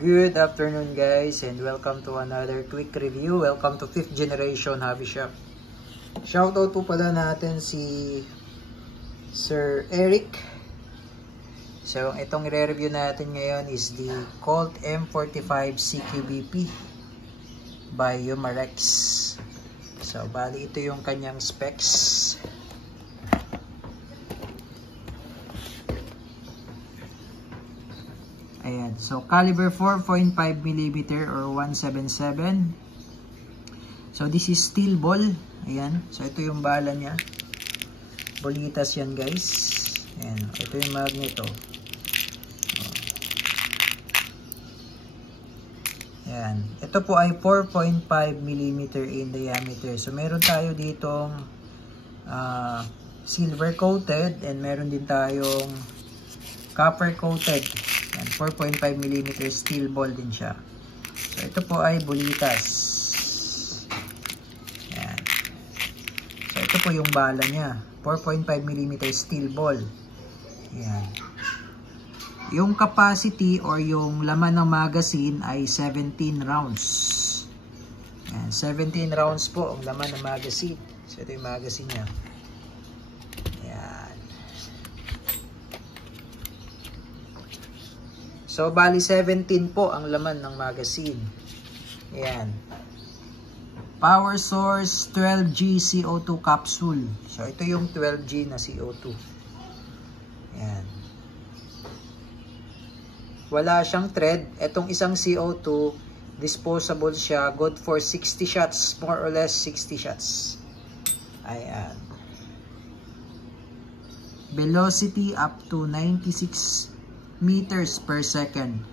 Good afternoon guys and welcome to another quick review. Welcome to 5th generation hobby shop. Shoutout po pala natin si Sir Eric. So itong i-review natin ngayon is the Colt M45 CQBP by Umarex. So bali ito yung kanyang specs. Ayan, so caliber 4.5mm or 177. So this is steel ball. Ayan, so ito yung bala niya. Bolitas yan guys. Ayan, ito yung magneto. Ayan, ito po ay 4.5mm in diameter. So meron tayo ditong silver coated and meron din tayong copper coated. 4.5mm steel ball din siya. So ito po ay bolitas. Ayan. So ito po yung bala niya. 4.5mm steel ball. Ayan. Yung capacity or yung laman ng magazine ay 17 rounds. Ayan. 17 rounds po ang laman ng magazine. So ito yung magazine niya. So, bali 17 po ang laman ng magazine. Ayan. Power source 12G CO2 capsule. So, ito yung 12G na CO2. Ayan. Wala siyang thread. Itong isang CO2, disposable siya. Good for 60 shots. More or less 60 shots. Ayan. Velocity up to 96 meters per second.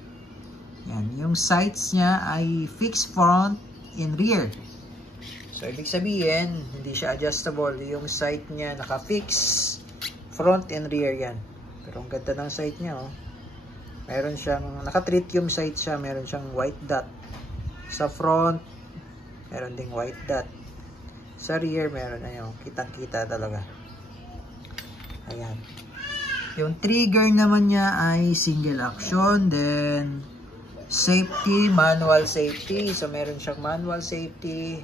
Yan, yung sights niya ay fixed front and rear. So ibig sabihin, hindi siya adjustable. Yung sight niya naka-fix front and rear yan. Pero ang ganda ng sight niya, oh. Meron siyang naka-tritium sight siya, meron siyang white dot. Sa front, meron ding white dot. Sa rear, meron ayun, kitang-kita talaga. Ayan. Yung trigger naman niya ay single action, then safety, manual safety. So meron siyang manual safety.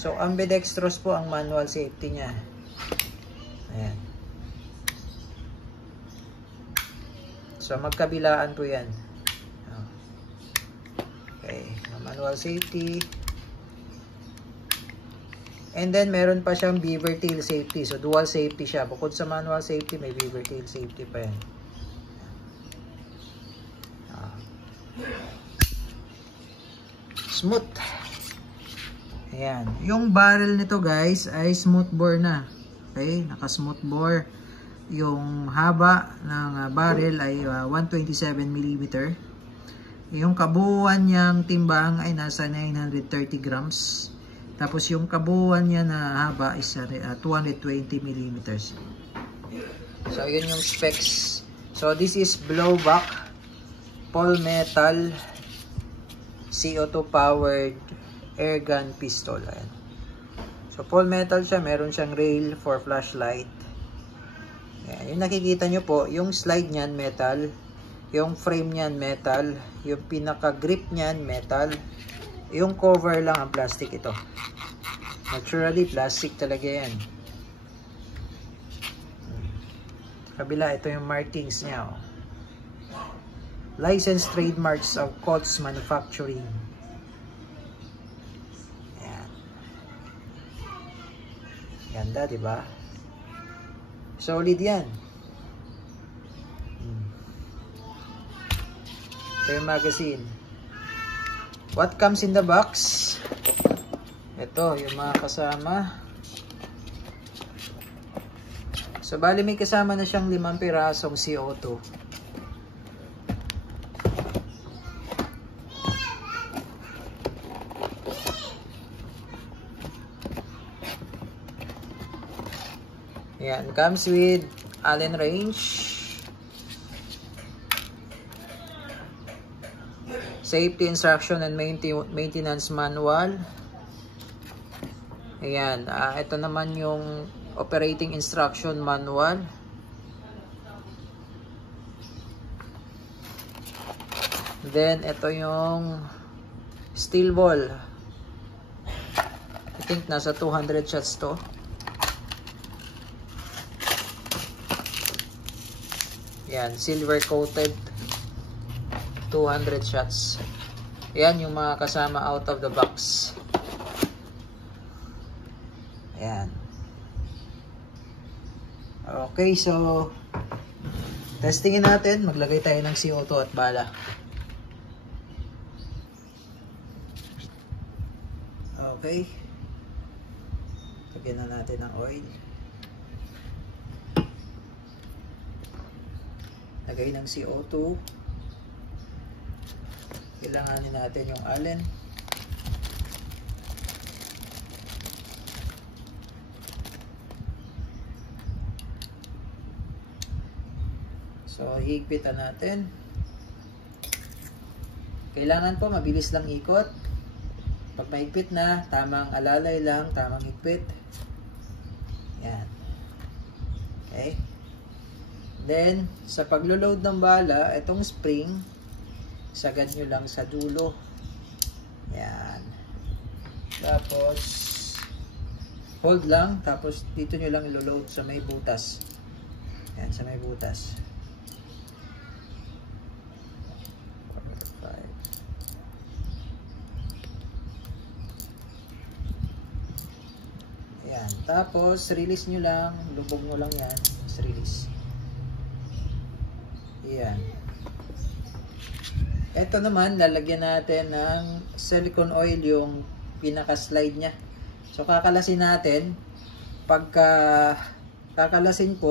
So ambidextrous po ang manual safety niya. Ayan. So magkabilaan po 'yan. Okay, manual safety. And then, meron pa siyang beaver tail safety. So, dual safety siya. Bukod sa manual safety, may beaver tail safety pa yan. Smooth. Ayan. Yung barrel nito, guys, ay smooth bore na. Okay? Naka-smooth bore. Yung haba ng barrel ay 127mm. Yung kabuuan niyang timbang ay nasa 930 grams. Tapos yung kabuuan niya na haba is 220mm. So yun yung specs. So this is blowback Paul Metal CO2 powered airgun pistol. Ayan. So Paul Metal siya, meron siyang rail for flashlight. Ayan. Yung nakikita nyo po, yung slide niyan metal, yung frame niyan metal, yung pinaka grip niyan metal. Yung cover lang ang plastic ito. Naturally, plastic talaga yan. Kabila, ito yung markings niya. Oh. Licensed trademarks of Colts Manufacturing. Ayan. Ganda, diba? Solid yan. Ito yung magazine. What comes in the box? Ito, yung mga kasama. So, bali may kasama na siyang 5 pirasong CO2. Yan, comes with Allen wrench. Safety instruction and maintenance manual. Ayan, ito naman yung operating instruction manual. Then, ito yung steel ball. I think nasa 200 shots to. Yan, silver coated. 200 shots. Yan yung mga kasama out of the box. Ayan. Okay, so testingin natin. Maglagay tayo ng CO2 at bala. Okay. Lagyan na natin ng oil. Lagay ng CO2. Kailanganin natin yung allen. So, higpitan natin. Kailangan po mabilis lang ikot. Pag mahigpit na, tamang alalay lang, tamang higpit. Yan. Okay. Then, sa paglo-load ng bala, itong spring, sagad nyo lang sa dulo. Yan. Tapos, hold lang. Tapos, dito nyo lang ilo-load sa may butas. Yan, sa may butas. Yan. Tapos, release nyo lang. Lubog mo lang yan. Tapos, release. Yan. Ito naman, lalagyan natin ng silicone oil yung pinaka-slide niya. So, kakalasin natin. Pagka kakalasin po,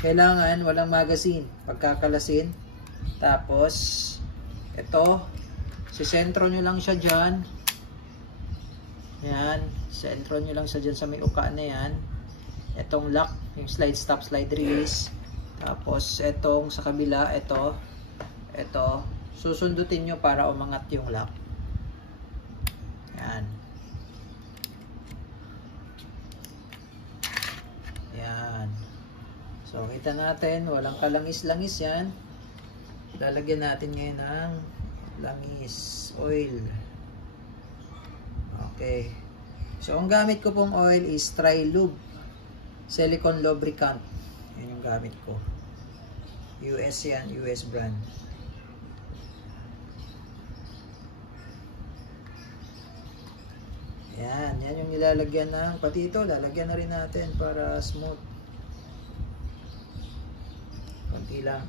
kailangan walang magazine. Pagkakalasin. Tapos, ito, sisentro nyo lang siya dyan. Yan. Sentro nyo lang siya dyan sa may uka na yan. Itong lock, yung slide stop, slide release. Tapos, itong sa kabila, ito, susundutin nyo para umangat yung lock. Yan. Yan. So, kita natin, walang kalangis-langis yan. Lalagyan natin ngayon ng langis, oil. Okay. So, ang gamit ko pong oil is Tri-Lube Silicone Lubricant. Yan yung gamit ko. US yan, US brand. Yan, yan yung nilalagyan ng, pati ito, lalagyan na rin natin para smooth. Konti lang.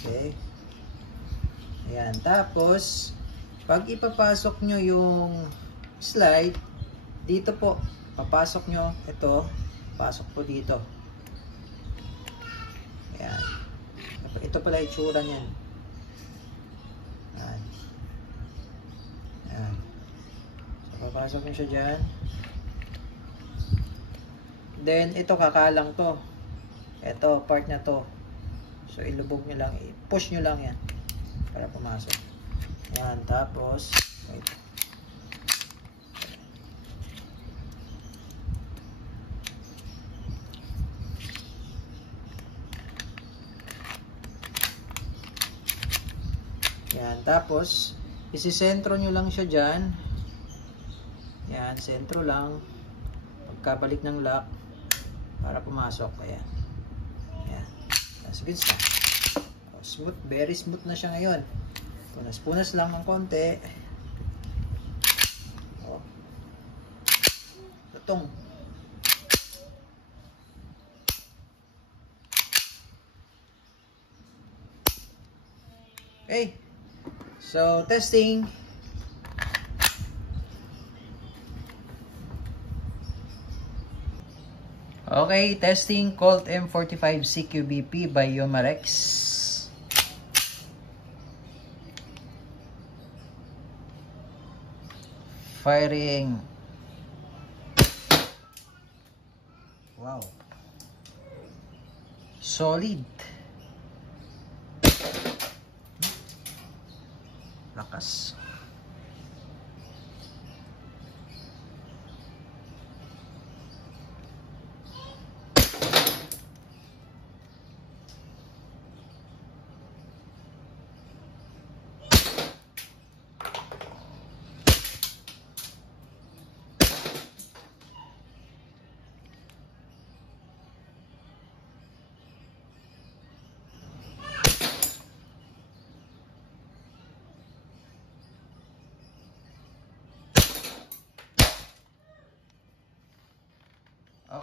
Okay. Ayan, tapos, pag ipapasok nyo yung slide, dito po, papasok nyo, ito, pasok po dito. Ayan. Ito pala itsura niyan. Ayan. Ayan. So, papasok nyo siya dyan. Then, ito kakalang to. Ito, part na to. So, ilubog nyo lang, i-push nyo lang yan para pumasok. Ayan, tapos, wait. Yan, tapos isisentro nyo lang siya dyan. Yan, sentro lang. Pagkabalik ng lock para pumasok. Ayan. Ayan. That's good stuff. Oh, smooth, very smooth na siya ngayon. Punas-punas lang ng konti. Oh. Tutong. Okay. So, testing. Okay, testing Colt M45 CQBP by Yomarex. Firing. Wow. Solid. Lakas.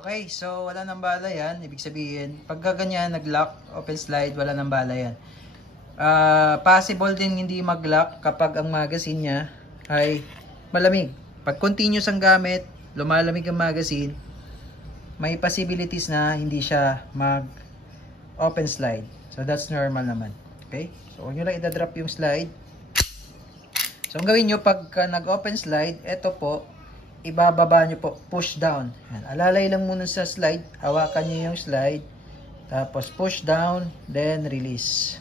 Okay, so wala nang bala yan. Ibig sabihin, pagka ganyan, nag-lock, open slide, wala nang bala yan. Possible din hindi mag-lock kapag ang magazine niya ay malamig. Pag continuous ang gamit, lumalamig ang magazine, may possibilities na hindi siya mag-open slide. So that's normal naman. Okay? So huwag nyo lang idadrop yung slide. So ang gawin nyo pagka nag-open slide, ito po, ibababa nyo po, push down. Yan. Alalay lang muna sa slide, hawakan nyo yung slide, tapos push down, then release.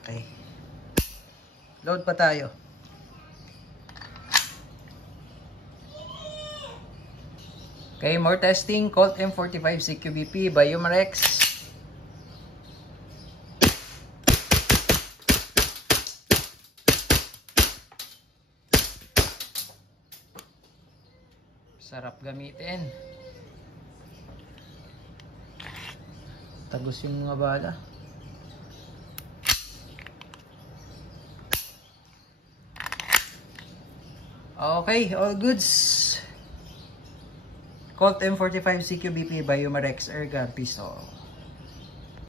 Okay. Load pa tayo. Okay, more testing. Colt M45 CQBP by Umarex. Sarap gamitin. Tagos yung mga bala. Okay, all goods. Colt M45 CQBP by Umarex Airgun Pistol.